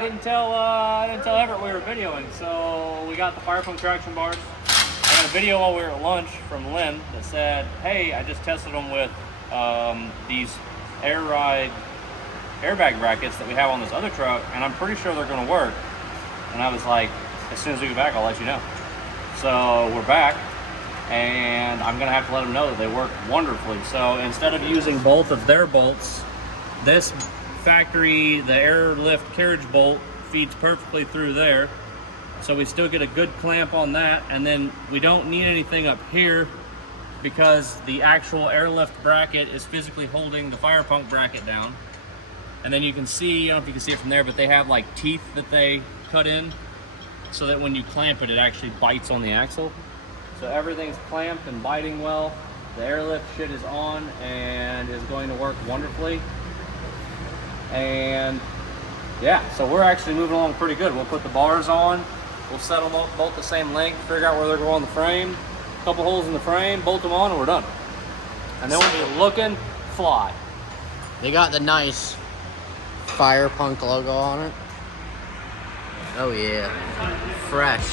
I didn't tell Everett we were videoing. So we got the Firepunk traction bars. I got a video while we were at lunch from Lynn that said, "Hey, I just tested them with these air ride airbag brackets that we have on this other truck, and I'm pretty sure they're going to work." And I was like, "As soon as we get back, I'll let you know." So we're back, and I'm going to have to let them know that they work wonderfully. So instead of using both of their bolts, this factory, the Airlift carriage bolt feeds perfectly through there. So we still get a good clamp on that, and then we don't need anything up here because the actual Airlift bracket is physically holding the Firepunk bracket down. And then you can see, I don't know if you can see it from there, but they have like teeth that they cut in so that when you clamp it, it actually bites on the axle. So everything's clamped and biting well. The Airlift shit is on and is going to work wonderfully. And yeah, so we're actually moving along pretty good. We'll put the bars on, we'll set them both the same length, figure out where they're going on the frame, a couple holes in the frame, bolt them on, and we're done. And then we'll be looking fly. They got the nice Firepunk logo on it. Oh yeah, fresh.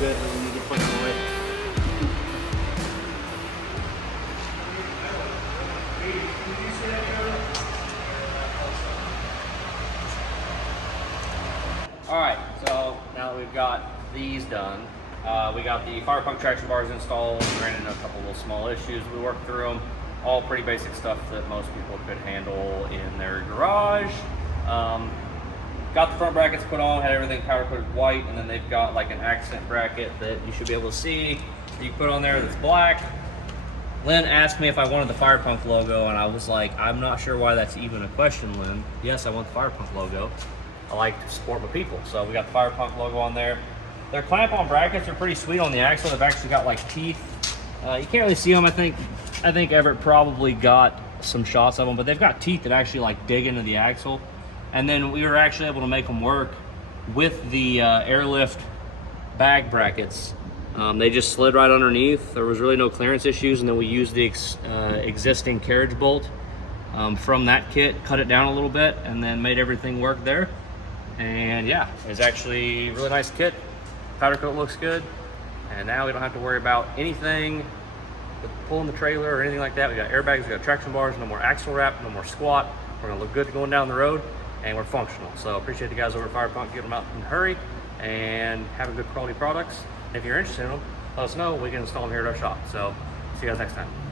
Good, but we need to put them away. Alright, so now that we've got these done, we got the Firepunk traction bars installed. We ran into a couple little small issues. We worked through them. All pretty basic stuff that most people could handle in their garage. Got the front brackets put on, had everything powder coated white, and then they've got like an accent bracket that you should be able to see that you put on there that's black. Lynn asked me if I wanted the Firepunk logo, and I was like, I'm not sure why that's even a question, Lynn. Yes, I want the Firepunk logo. I like to support my people. So we got the Firepunk logo on there. Their clamp-on brackets are pretty sweet on the axle. They've actually got like teeth. You can't really see them. I think Everett probably got some shots of them, but they've got teeth that actually like dig into the axle. And then we were actually able to make them work with the Airlift bag brackets. They just slid right underneath. There was really no clearance issues, and then we used the existing carriage bolt from that kit, cut it down a little bit, and then made everything work there. And yeah, it's actually a really nice kit. Powder coat looks good, and now we don't have to worry about anything with pulling the trailer or anything like that. We got airbags, we got traction bars, no more axle wrap, no more squat. We're gonna look good going down the road, and we're functional. So appreciate the guys over at Firepunk getting them out in a hurry and having good quality products. If you're interested in them, let us know. We can install them here at our shop. So see you guys next time.